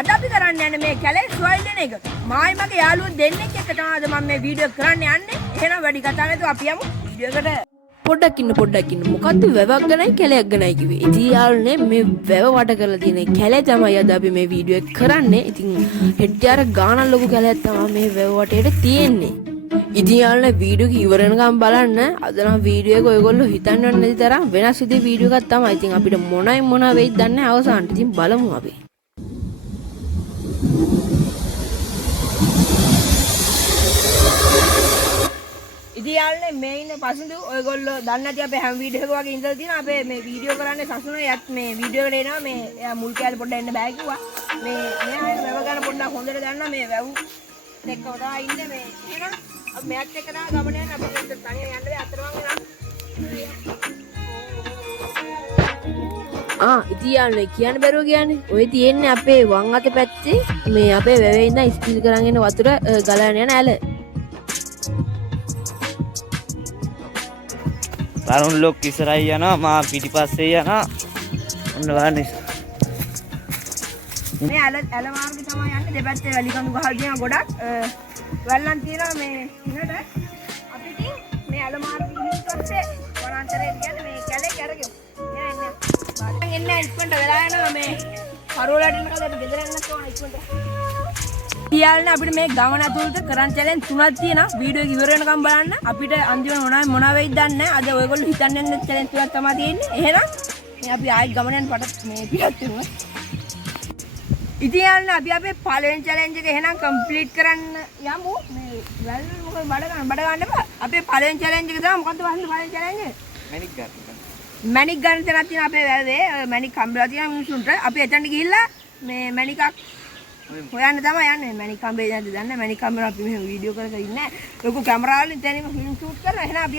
අද අපි කරන්න යන්නේ මේ කැලේ සොයල් දෙන එක. මායි මගේ යාළුවෝ දෙන්නෙක් එක්ක තමයි අද මම මේ වීඩියෝ කරන්න යන්නේ. එහෙනම් වැඩි කතා නැතුව අපි යමු වීඩියෝ එකට. පොඩ්ඩක් ඉන්න මොකද්ද වැවක් ගැනයි කැලයක් ගැනයි කිව්වේ. ඉතින් යාළුවනේ මේ වැව වට කරලා තියෙන කැලේ තමයි අද අපි මේ වීඩියෝ එක කරන්නේ. ඉතින් හෙට්ටියාර ගානක් ලොකු කැලයක් තමයි මේ වැව වටේට තියෙන්නේ. ඉතින් යාළුවනේ වීඩියෝ එක ඉවර වෙනකම් බලන්න. අද නම් වීඩියෝ එක ඔයගොල්ලෝ හිතන්නේ නැති තරම් වෙනස් විදිහේ වීඩියෝ එකක් තමයි. ඉතින් අපිට මොන වෙයිද දන්නේ අවසානට. ඉතින් බලමු අපි. ඉතියාලනේ මේ ඉන්න පසුඳු ඔයගොල්ලෝ දන්නේ නැති අපේ හැම වීඩියෝ එකක වගේ ඉඳලා තියෙනවා. අපේ මේ වීඩියෝ කරන්නේ සසුනේ යත් මේ වීඩියෝ එකට එනවා. මේ එයා මුල් කැලේ පොඩ්ඩක් එන්න බෑ කිව්වා. මේ මෙයා වැව ගන්න පොඩ්ඩක් හොඳට ගන්න මේ වැව් එක්කම තමයි ඉන්නේ මේ. එහෙනම් අපි මෙයාත් එක්ක තමයි ගමන යන්නේ. අපිට තනියෙන් යන්න බෑ අතරමං වෙනවා. ඉතින් යාළුවනේ කියන්න බැරුව කියන්නේ. ඔය තියෙන්නේ අපේ වම් අත පැත්තේ මේ අපේ වැවේ ඉඳන් ස්ටිල් කරන් එන වතුර ගලන යන ඇල. තරුණ ලොක් ඉස්සරයි යනවා මා පිටිපස්සේ යනවා ඔන්න බලන්න මේ ඇල මාර්ගේ තමයි යන්නේ දෙපැත්තේ වැලි කඳු ගහලා තියෙනවා ගොඩක් වැල්ලන් තියෙනවා මේ ඉන්නට අපි ඉතින් මේ ඇල මාර්ගේ ගිහින් පස්සේ වනාන්තරේ කියන්නේ මේ කැලේ කරගෙමු එන්න ඉක්මනට වෙලා යනවා මේ කරවලට එනකල් අපි ගෙදර යන්නත් ඕන ඉක්මනට ඊයාලනේ අපිට මේ ගමන ඇතුළත කරන් චැලෙන්ජ් 3ක් තියෙනවා වීඩියෝ එක ඉවර වෙනකම් බලන්න අපිට අන්තිමට මොන වෙයිද දන්නේ නැහැ අද ඔයගොල්ලෝ හිතන්නේ නැති චැලෙන්ජ් 3ක් තමයි තියෙන්නේ එහෙනම් මේ අපි ආයෙත් ගමන යන පට මේ පිටත් වෙනවා ඉතින් යාලනේ අපි අපේ පළවෙනි චැලෙන්ජ් එක එහෙනම් කම්ප්ලීට් කරන්න යමු මේ වැල් මොකද බඩ ගන්න එපා අපේ පළවෙනි චැලෙන්ජ් එක තමයි මොකද්ද වහන්න පළවෙනි චැලෙන්ජ් එක මැනික් ගන්න තැනක් තියෙනවා අපේ වැල්වේ මැනික් හම්බලා තියෙනවා මිනිස්සුන්ට අපි එතනට ගිහිල්ලා මේ මැනිකක් හොයන්න තමයි යන්නේ මැනික් හම්බෙන්නේ නැද්ද දන්නේ මැනික් හම්බෙනවා අපි මෙහෙම වීඩියෝ කර ඉන්නේ ලොකු කැමරා වලින් තැනීම ෆිල්ම් ෂූට් කරනවා එහෙනම් අපි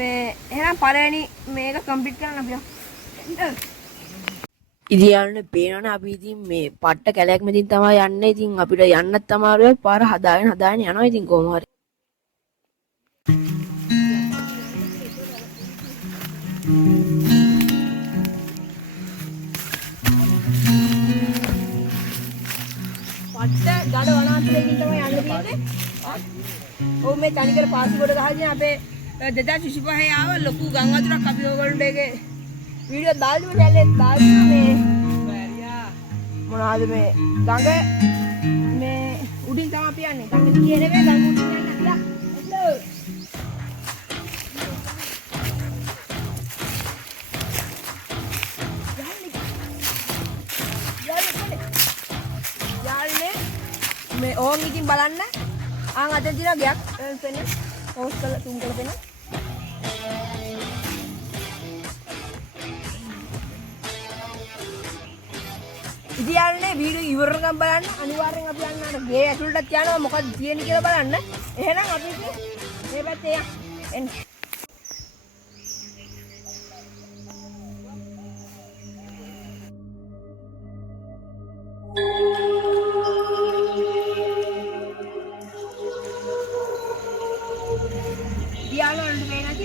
මේ එහෙනම් පළවෙනි මේක කම්ප්ලීට් කරන්න අපි ඉතින් යාළුවනේ පේනවනේ අපි ඉතින් මේ පට්ට කැලයක් මැදින් තමයි යන්නේ ඉතින් අපිට යන්නත් අමාරුයි පාර හදාගෙන යනවා ඉතින් කොහොම හරි පට්ට ගඩ වනාන්තරයකින් තමයි යන්න තියෙන්නේ. ඔව් මේ තනිකර පාස්පෝර්ට් ගහලා තියෙන අපේ 2025 ආව ලොකු ගම් වතුරක් අපි ඕගොල්ලන්ට ඒකේ වීඩියෝ දාලා මේ මොනවාද මේ ගඟ මේ උඩින් තමයි අපි යන්නේ. ගඟ දිගේ නෙවෙයි ගඟ උඩින් යන්න කියලා. මේ ඕන් ඉතින් බලන්න ආන් අතේ තියෙන ගයක් පෙන්න පෝස් කරලා තුන් කරලා පෙන්න ඉතින් යන්නේ වීඩියෝ ඉවරනකම් බලන්න අනිවාර්යෙන් අපි යන්න අර ගේ ඇතුළටත් යනවා මොකක්ද තියෙන්නේ කියලා බලන්න එහෙනම් අපි මේ පැත්තේ එන්න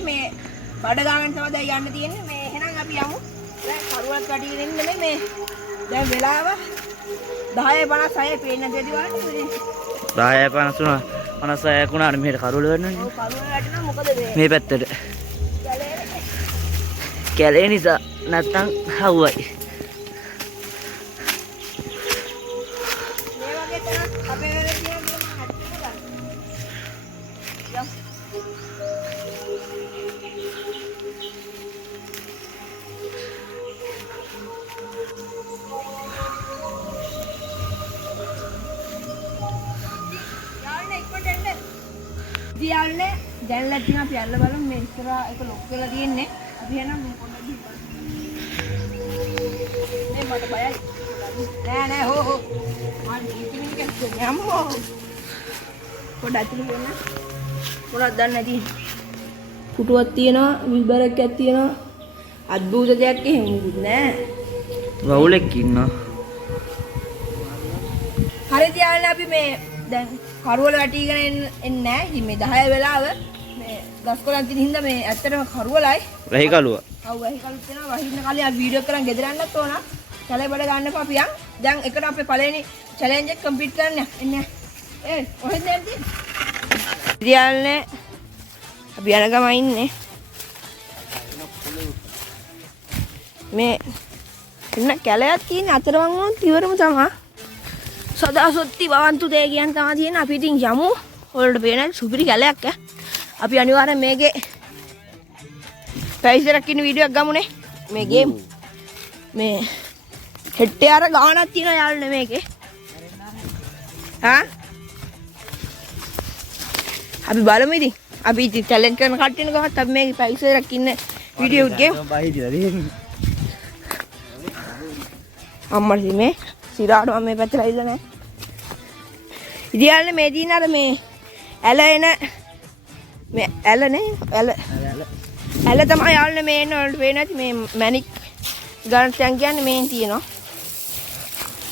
මේ බඩ ගාගෙන තමයි දැන් යන්න තියෙන්නේ මේ එහෙනම් අපි යමු දැන් කරුවක් කඩියෙන් එන්නේ මේ දැන් වෙලාව 10:56 පේන්න දෙදි වලට 10:56 වුණාට මෙහෙට කරුවල වෙන්නේ ඔව් කරුවල වැටෙනවා මොකද මේ පැත්තට කැලේ නිසා නැත්තම් හවුවයි මේ වගේ තැනක් අපේ වෙලේ තියෙන දේ මම හත්වෙන්න ගන්න යම් යාළුවනේ දැන් ලැබින අපි යන්න බලමු මේ ඉස්සරහා එක ලොක් වෙලා තියෙන්නේ අපි එනම් මේ පොඩ්ඩක් ගිහින් මේ මට බයයි නෑ හෝ මම ඉතින් කියන්නේ අම්මෝ පොඩ්ඩක් අතුරු වෙන්න මොනවද දන්නේ නැති පුටුවක් තියෙනවා විල්බරයක් තියෙනවා අද්භූත දෙයක් එහෙම මොකුත් නෑ වවුලෙක් ඉන්නවා හරිද යාළුවනේ අපි මේ දැන් කරුවල වැටිගෙන එන්නේ නැහැ. ඉතින් මේ 10 වෙලාව මේ ගස්කොලන් තියෙන හින්දා මේ ඇත්තටම කරුවලයි. වැහි කලුව. ඔව් වැහි කලුව තියෙනවා. වහින්න කලින් අපි වීඩියෝ කරන් ගෙදර යන්නත් ඕන. කැලේ බඩ ගන්න එපා අපි යන්. දැන් එකට අපේ පළවෙනි challenge එක කම්ප්ලීට් කරන්න එන්න. කොහෙද යන්නේ? ඉතියාලනේ අපි යන ගම ඉන්නේ. මේ එන්න කැලයක් තියෙන අතරමං වුණොත් ඉවරම තමයි. සදා සොත්ති බවන්තු දෙය කියන තමයි තියෙන. අපි ඉතින් යමු. ඔයාලට පේන සුපිරි කැලයක් ඈ. අපි අනිවාර්යෙන් මේකේ පැයිසරක් ඉන්න වීඩියෝ එකක් ගමුනේ. මේ ගේම් මේ හෙට්ටයාර ගානක් තියෙනවා යාළුවනේ මේකේ. හා අපි බලමු ඉතින්. අපි ඉතින් ටැලන්ට් කරන කට්ටියන ගහත් අපි මේකේ පැයිසරක් ඉන්න වීඩියෝ එකක් ගේමු. අම්මලා මේ සිරාට මම මේ පැත්තට ඇවිල්ලා නැහැ. ඉතින් මේ දින අර මේ ඇල එන මේ ඇලනේ ඇල තමයි යාළුවනේ මේ එන්න වලට පේන්නේ නැති මේ මැනික් ගන්න තැන් කියන්නේ මේන් තියෙනවා.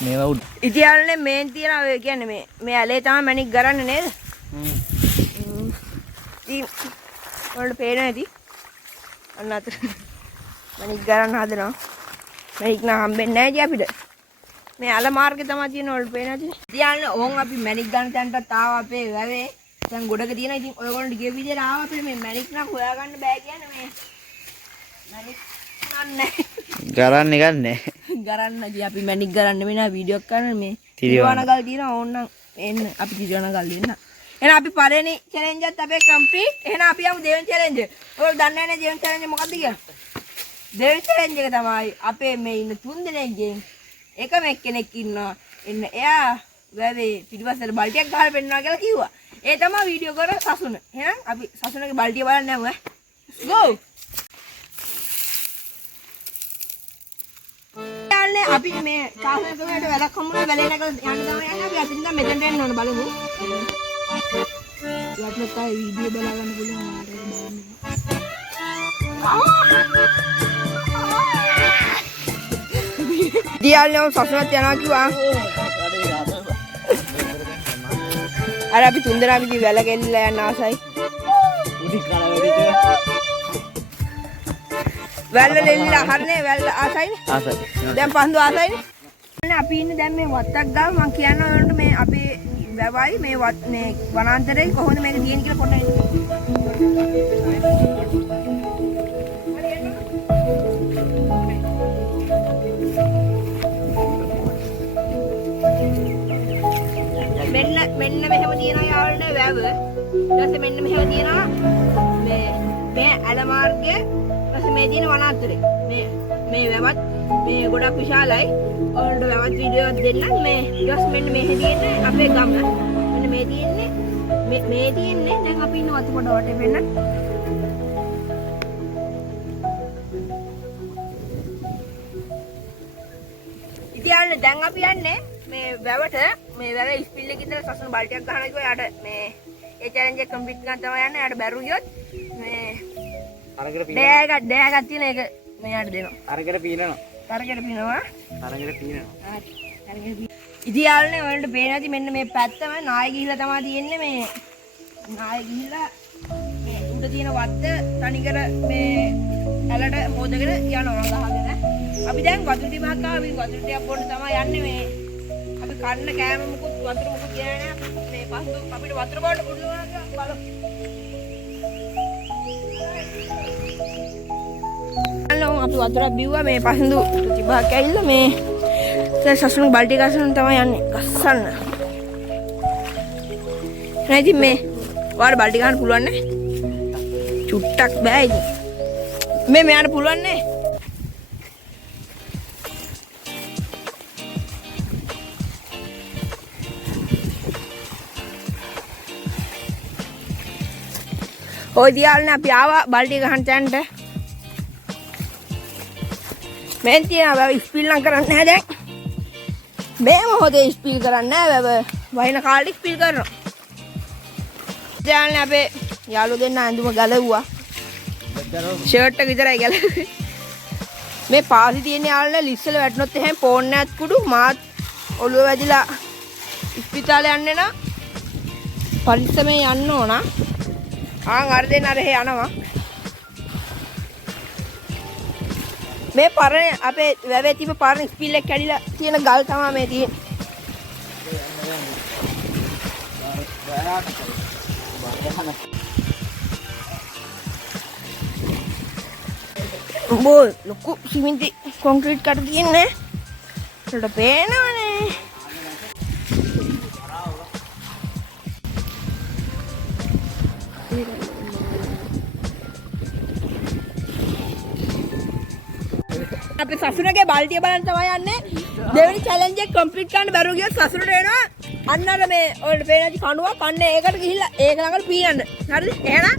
මේවා උඩ. ඉතින් යාළුවනේ මේන් තියෙනවා ඔය කියන්නේ මේ ඇලේ තමයි මැනික් ගරන්නේ නේද? ඉතින් වලට පේන්නේ නැති. අන්න අතර මැනික් ගරන්න හදනවා. මැනික් නම් හම්බෙන්නේ නැහැ ඉතින් අපිට. මේ අල මාර්ගේ තමයි තියෙන වලට පේන්නේ නැති. ඉතින් යාළුවනේ ඕන් අපි මැනික් ගන්න තැනටත් ආවා අපේ වැවේ. දැන් ගොඩක තියෙන ඉතින් ඔයගොල්ලන්ට ගිය විදිහට ආවා අපේ මේ මැනික් නම් හොයාගන්න බෑ කියන්නේ මේ මැනික් නන්නේ. ගරන්න ගන්නේ. ගරන්නදී අපි මැනික් ගරන්න වෙනා වීඩියෝ එකක් කරන මේ තිරවනගල් තියෙනවා ඕන්නම් එන්න අපි තිරවනගල් දෙන්න. එහෙනම් අපි පළවෙනි චැලෙන්ජ් එකත් අපේ කම්ප්ලීට්. එහෙනම් අපි යමු දෙවෙනි චැලෙන්ජ් එක. ඔයගොල්ලෝ දන්නේ නැහැ නේ දෙවෙනි චැලෙන්ජ් එක මොකක්ද කියලා? දෙවෙනි චැලෙන්ජ් එක තමයි අපේ මේ ඉන්න තුන් දෙනෙක්ගෙන් එකම එක්කෙනෙක් ඉන්නවා. එන්න එයා වැවේ පිටිපස්සට බල්ටියක් ගහලා පෙන්නනවා කියලා කිව්වා. ඒ තමයි වීඩියෝ කර සසුන. එහෙනම් අපි සසුනගේ බල්ටිය බලන්න යමු ඈ. Go. යාළුවනේ අපි මේ සාසන කමකට වැඩක් හම්බුනේ වැලේ නැගලා යන්න තමයි යන්නේ. අපි අතින් දැන් මෙතෙන්ට එන්න ඕන බලමු. යාළුවනේ කයි වීඩියෝ බලා ගන්න පුළුවන් ආරේ. යාළුවනේ සසුනත් යනවා කිව්වා. අර අපි තුන්දෙනා විදි වැල ගෙල්ලලා යන්න ආසයි. උඩි කන වෙදිට. වැල්ල දෙල්ලලා හරනේ වැල්ල ආසයිනේ. ආසයි. දැන් පන්දු ආසයිනේ. අපි ඉන්නේ දැන් මේ වත්තක් ගාව මම කියන්න ඕනට මේ අපේ වැවයි මේ වනාන්තරේ කොහොමද මේක තියෙන්නේ කියලා පොඩ්ඩක් මෙන්න මෙහෙම තියෙනවා යාළුවනේ වැව. ඊට පස්සේ මෙන්න මෙහෙම තියෙනවා මේ ඇල මාර්ගය. ඊට පස්සේ මේ තියෙන වනාන්තරේ. මේ වැවත් මේ ගොඩක් විශාලයි. ඔයාලට වැවත් වීඩියෝ එකක් දෙන්නම්. මේ ඊට පස්සේ මෙන්න මෙහෙ තියෙන්නේ අපේ ගම. මෙන්න මේ තියෙන්නේ දැන් අපි ඉන්න වතු කොට වටේ වෙන්න. ඉතින් යාළුවනේ දැන් අපි යන්නේ මේ වැවට මේ වැව ස්පිල් එකේ ඉඳලා සසුන බල්ටියක් ගහනවා කිව්වා. යාට මේ ඒ චැලෙන්ජ් එක කම්ප්ලීට් කරන්න තමයි යන්නේ. යාට බැරු ගියොත් මේ අරගෙන පීනනවා. ඩෑගක් තියෙන එක මෙයාට දෙනවා. අරගෙන පීනනවා. අරගෙන පීනවා. අරගෙන පීනනවා. හරි. අරගෙන පීන. ඉතින් යාළුවනේ ඔයාලට පේන්නේ නැති මෙන්න මේ පැත්තම නාය ගිහිල්ලා තමයි තියෙන්නේ. මේ නාය ගිහිල්ලා මේ උඩ තියෙන වත්ත තනිකර මේ ඇලට හොදගෙන යනවා ගහගෙන. අපි දැන් වතුර ටිකක් ආවා. අපි වතුර ටිකක් බොන්න තමයි යන්නේ මේ අපි කන්න කෑම මුකුත් වතුර මුකුත් ගියා නෑ. මේ පස්සු අපිට වතුර බොන්න පුළුවන් කියලා බලමු. හලෝ අපි වතුරක් බිව්වා මේ පස්සු ටිකක් ඇවිල්ලා මේ දැන් සසුන බල්ටි ගස්සන තමයි යන්නේ. ගස්සන්න. නැති මේ ඔයාලට බල්ටි ගන්න පුළුවන් නේ? චුට්ටක් බෑ ඉතින්. මේ මෙයාට පුළුවන් නේ? ඔය දියාලනේ අපි ආවා බල්ටි ගහන්න තැනට. මෙන් තියනවා ස්පීල් නම් කරන්නේ නැහැ දැන්. මේ මොහොතේ ස්පීල් කරන්නේ නැහැ වැව. වහින කාලේ ස්පීල් කරනවා. දියාලනේ අපේ යාළුවෝ දෙන්න ඇඳුම ගලවුවා. ෂර්ට් එක විතරයි ගලවුවේ. මේ පාසි තියෙන යාළුවනේ ලිස්සල වැටුනොත් එහෙම පෝන්නේ නැත් කුඩු මාත් ඔළුව වැදිලා ඉස්පිතාලේ යන්නේ නා. පරිස්සමෙන් යන්න ඕන. අර දෙන්න අර එහෙ යනවා. මේ පරණ අපේ වැවේ තිබ්බ පරණ ස්පීල් එක කැඩිලා තියෙන ගල් තමයි මේ තියෙන්නේ. බෝ ලොකු සිමෙන්ති කොන්ක්‍රීට් කට තියෙන්නේ. ඒකට පේනවනේ. අපි සසුනගේ බල්ටිය බලන්න තමයි යන්නේ. දෙවෙනි චැලෙන්ජ් එක කම්ප්ලීට් කරන්න බැරුව ගියොත් සසුනට එනවා. අන්න අර මේ ඔයාලට පේන ඇති කණුවක් කන්න ඒකට ගිහිල්ලා ඒක ළඟට පීනන්න. හරිද? එහෙනම්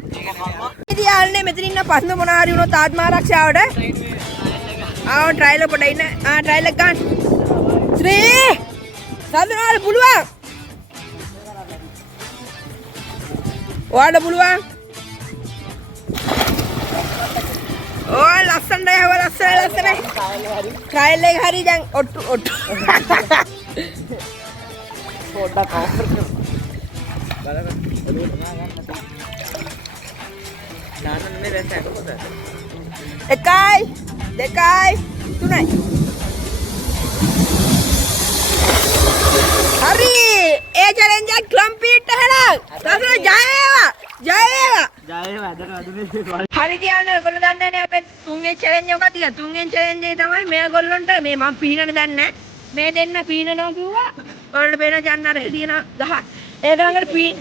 ඉතින් යාළුවනේ මෙතන ඉන්න පස්න මොන හරි වුණොත් ආත්ම ආරක්ෂාවට ට්‍රයිල් පොඩ ඉන්න. ට්‍රයිල් එක ගන්න. ශ්‍රී සඳුනාල පුළුවන්. ඔයාලට පුළුවන්. ඕ ලස්සනට යව ලස්සනයි. ට්‍රයිල් එක හරි දැන් ඔට්ටු. පොඩ්ඩක් කවර් කරමු. බලන්න. දාන්න මේ දැන් ඇට පොත. 1 2 3 හරි ඒ චැලෙන්ජ් එක කම්ප්ලීට් කරලා සසර ජය වේවා. හරි කියන්නේ ඔයගොල්ලෝ දන්නේ නැහැ අපේ තුන්වෙනි චැලෙන්ජ් එක මොකක්ද කියලා. තුන්වෙනි චැලෙන්ජ් එක තමයි මේගොල්ලන්ට මේ මම පීනන්න දන්නේ නැහැ. මේ දෙන්න පීනනවා කිව්වා. ඔයාලට පේන චන්නර තියෙන ගහ. ඒක ළඟට පීන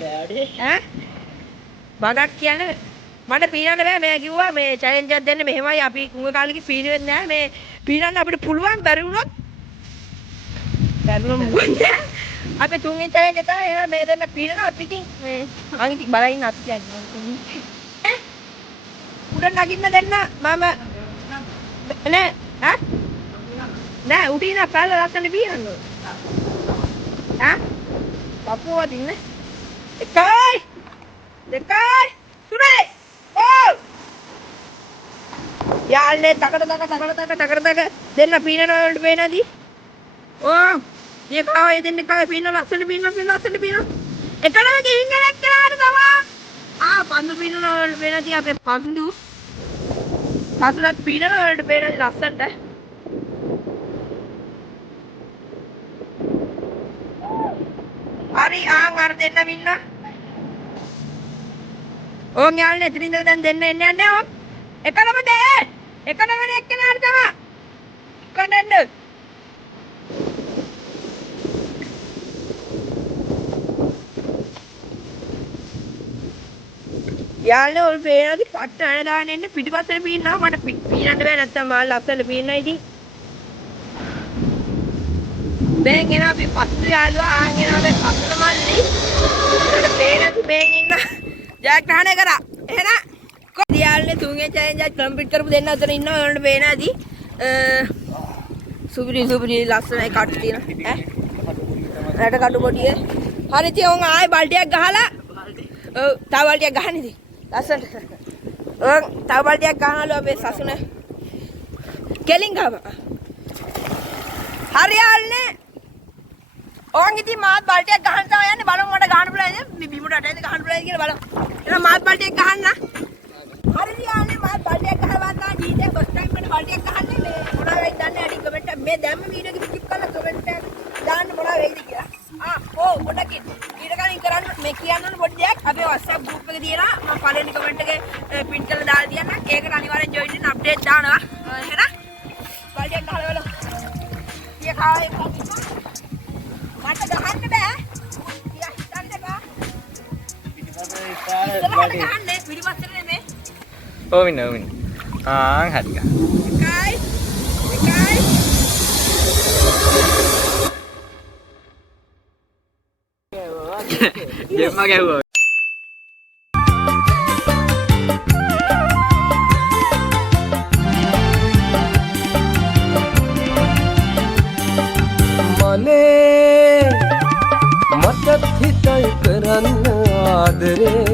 ඈ බගක් කියන්නේ මට පීනන්න බෑ. මේ කිව්වා මේ චැලෙන්ජ් එකක් දෙන්න මෙහෙමයි අපි කුඟ කාලෙක පීනෙන්නේ නැහැ. මේ පීනන්න අපිට පුළුවන් බැරි වුණොත් මොකද අපේ තුන්වෙනි චැලෙන්ජ් එක තමයි එහෙනම් මේ දෙන්න පීනනවා අපි ඉතින් මේ මං ඉතින් බලයින් අපි කියන්නේ උඩ නගින්න දෙන්න මම නෑ උඩින් අපල ලස්සන පීනන්න පපුව දින්න 1 2 3 ඕ යාල්නේ තකට දෙන්න පීනන වලට පේනදී ඕ ये खाओ ये दिन का पीना लसन पीना එකම ගිහින් ගලක් කරාට තමයි පන්දු පීනන වලට පේන තිය අපේ පන්දු සතුටක් පීනන වලට පේන ලස්සනට හරි අර දෙන්නම ඉන්න ඕන් යාළුවනේ එතනින් ඉඳලා දැන් දෙන්න එන්න යන්නේ ඕන් එකලම දෙන්න එක්කෙනාට තමයි කොණ්ඩෙන්න යාළුවනේ ඔය පේනදි පට්ට අය දාගෙන ඉන්නේ පිටිපස්සට පීනනවා මට පීනන්න බෑ නැත්තම් මාල් ලස්සන පීනනවා ඉතින් දැන් එන අපි පස්සට යාළුවා ආගෙන අපි පස්සට මල්ලි පේනදි මේන් ඉන්න ජයග්‍රහණය කරා එහෙනම් යාළුවනේ තුන්වෙනි චැලෙන්ජ් එක කම්ප්ලීට් කරපු දෙන්න අතර ඉන්නවා ඔයාලට පේනදි සුපිරි ලස්සනයි කටු තියෙන ඈ රට කටු කොටියේ හරි ඉතින් ඕන් ආයෙ බල්ටියක් ගහලා ඔව් තව බල්ටියක් ගහන්න ඉතින් ලස්සනට ඕන් තව බල්ටියක් ගහනලු අපේ සසුන කෙලින් ගහපන් හරි යාළුවනේ ඕන් ඉතින් මාත් බල්ටියක් ගහන්න තමයි යන්නේ බලමු මට ගහන්න පුළුවන්ද මේ බිමුට අටෙන්ද ගහන්න පුළුවන්ද කියලා බලමු එහෙනම් මාත් බල්ටියක් ගහන්න හරි යාළුවනේ මාත් බල්ටියක් ගහලා තා ජීවිතේ ෆස්ට් ටයිම් මට බල්ටියක් ගහන්නේ මේ මොනවා වෙයිද දන්නේ අඩි කමෙන්ට් මේ දැම්ම වීඩියෝ එක ස්කිප් කරලා කමෙන්ට් එකක් දාන්න මොනවා වෙයිද කියලා ඕ පොඩ්ඩක් ඊට කලින් කරන්න මේ කියන්න ඕන පොඩි දෙයක් අපේ WhatsApp group එකේ තියෙනවා මම පළවෙනි කමෙන්ට් එකේ පින් කරලා දාලා තියන්න ඒකට අනිවාර්යෙන් join වෙන්න අප්ඩේට් දානවා එහෙනම් බල්ටියක් ගහලා බලමු ඊය කාලේ මට ගහන්න බෑ ඊය හිතන්න එපා පිටිපස්සේ ගහන්නේ පිටිපස්සේ නෙමෙයි ඕවින හරි ගා ගෙම්ම ගැහුවා මනේ මටත් හිතයි කරන්න ආදරේ